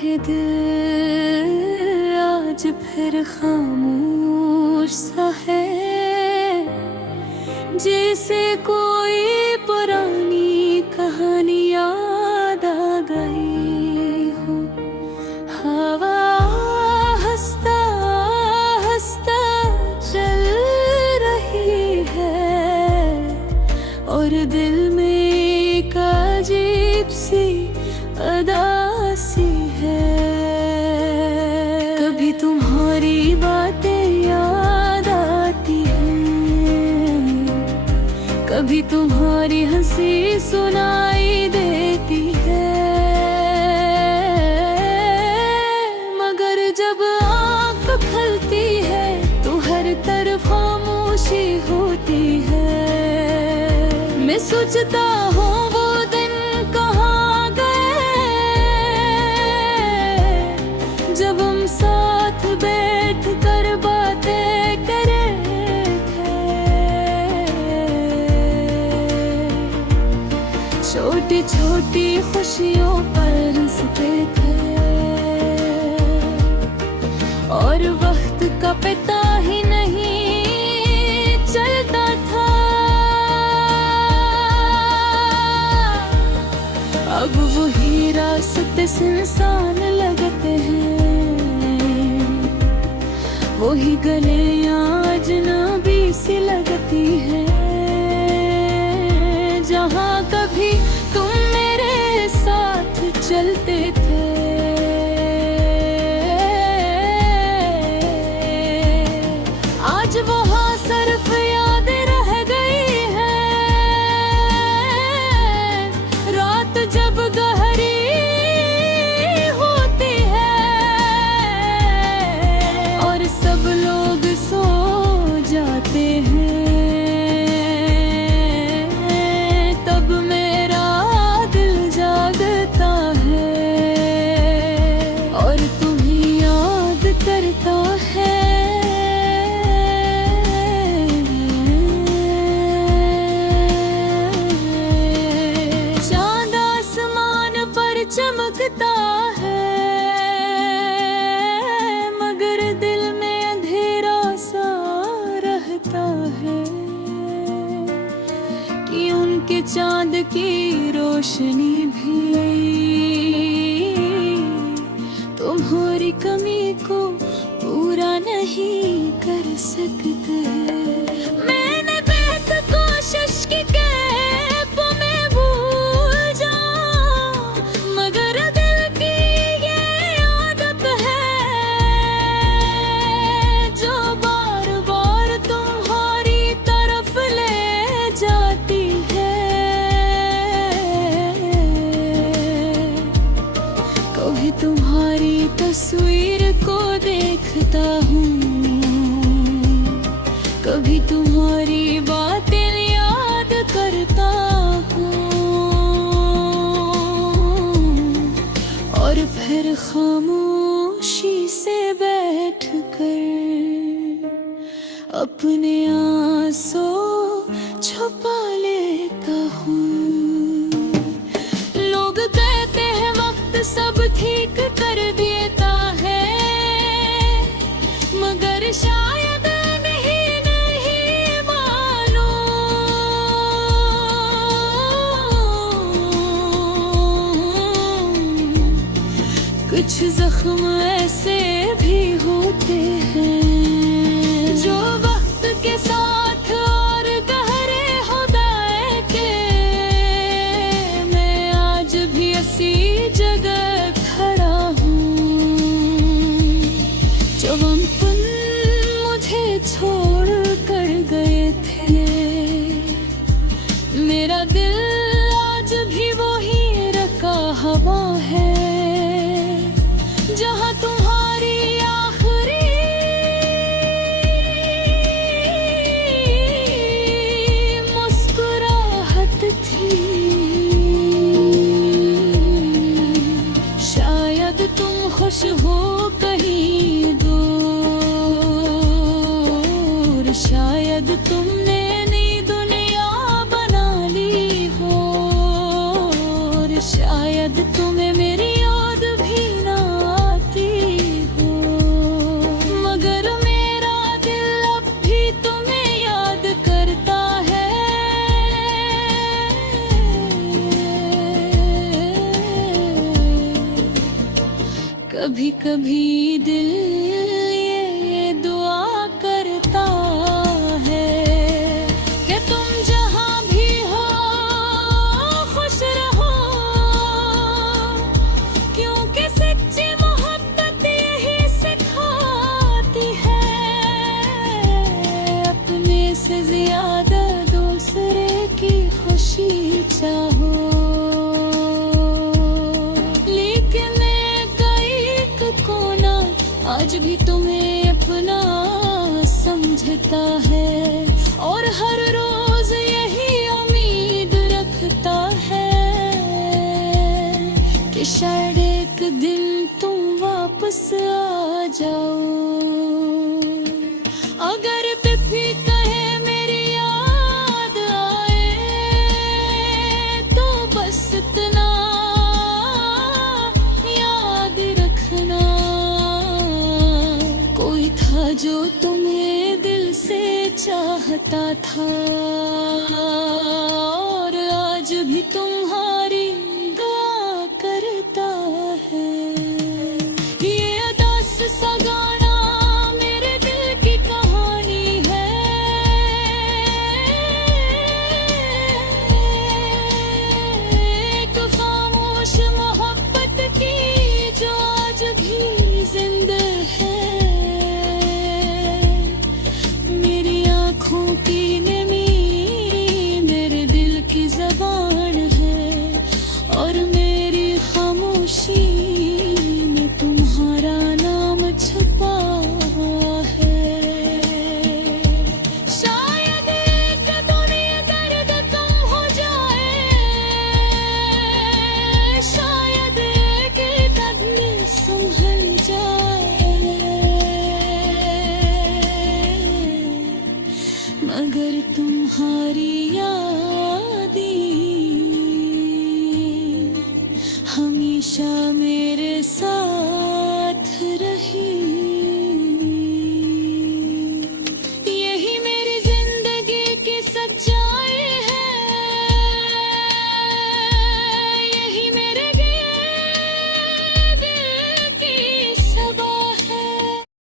ये दिल आज फिर खामोश सा है, जैसे कोई पुरानी कहानी याद आ गई हो। हवा हंसता हंसता चल रही है और दिल में एक अजीब सी उदासी है। कभी तुम्हारी बातें याद आती हैं, कभी तुम्हारी हंसी सुनाई देती है, मगर जब आँख खुलती है तो हर तरफ खामोशी होती है। मैं सोचता हूँ वो दिन कहाँ गए, जब हम साथ बैठ कर बातें करे थे। छोटी छोटी खुशियों पर हंसते थे और वक्त का पता ही नहीं चलता था। अब वही रास्ते सुनसान लगते हैं, वही गलियां अजनबी सी लगती हैं। जहाँ कभी तुम मेरे साथ चलते थे, आज वहाँ सिर्फ याद रह गई है। रात जब गहरी होती है और सब लोग सो जाते हैं, तब मेरा दिल जागता है और तुम्हें याद करता है। चांद आसमान पर चमकता है, मगर दिल में अंधेरा सा रहता है कि उनके चांद की रोशनी भी तुम्हारी कमी को पूरा नहीं कर सकते। मैंने बेहद कोशिश की कैप में भूल जाऊं, मगर दिल की ये आदत है जो बार बार तुम्हारी तरफ ले जाती है। कभी तुम्हारी तस्वीर को देखता हूँ, कभी तुम्हारी बातें याद करता हूँ और फिर खामोशी से बैठकर अपने आंसू छुपा लेता हूँ। लोग कहते हैं वक्त सब ठीक कर देता है, मगर शायद नहीं मालूम कुछ जख्म ऐसे भी होते हैं जो वक्त के साथ और गहरे हो जाएंगे। मैं आज भी इसी जगह खड़ा हूँ जब तुम मुझे छोड़ कर गए थे। मेरा दिल आज भी वही रखा हवा है जहाँ तुम्हारी आखिरी मुस्कुराहट थी। शायद तुम खुश हो कहीं दूर, शायद तुमने नई दुनिया बना कभी दिल ये दुआ करता है कि तुम जहाँ भी हो खुश रहो, क्योंकि सच्ची मोहब्बत यही सिखाती है अपने से ज्यादा दूसरे की खुशी चाहो। लेकिन एक कोना आज भी तुम्हें अपना समझता है और हर रोज यही उम्मीद रखता है कि शायद एक दिन तुम वापस आ जाओ। अगर पिपी कहे मेरी याद आए तो बस इतना याद रखना, कोई था जो तुम्हें दिल से चाहता था और आज भी तुम्हारी दुआ करता है। ये अदास सा गाना मेरे दिल की कहानी है, एक खामोश मोहब्बत की जो आज भी जिंदा है। मेरी आँखों की नमी मेरे दिल की ज़बान है और मेरी खामोशी में तुम्हारा नाम छुपा है। शायद एक दुनिया दर्द कम हो जाए, शायद एक दिल संभल जाए, मगर तुम्हारी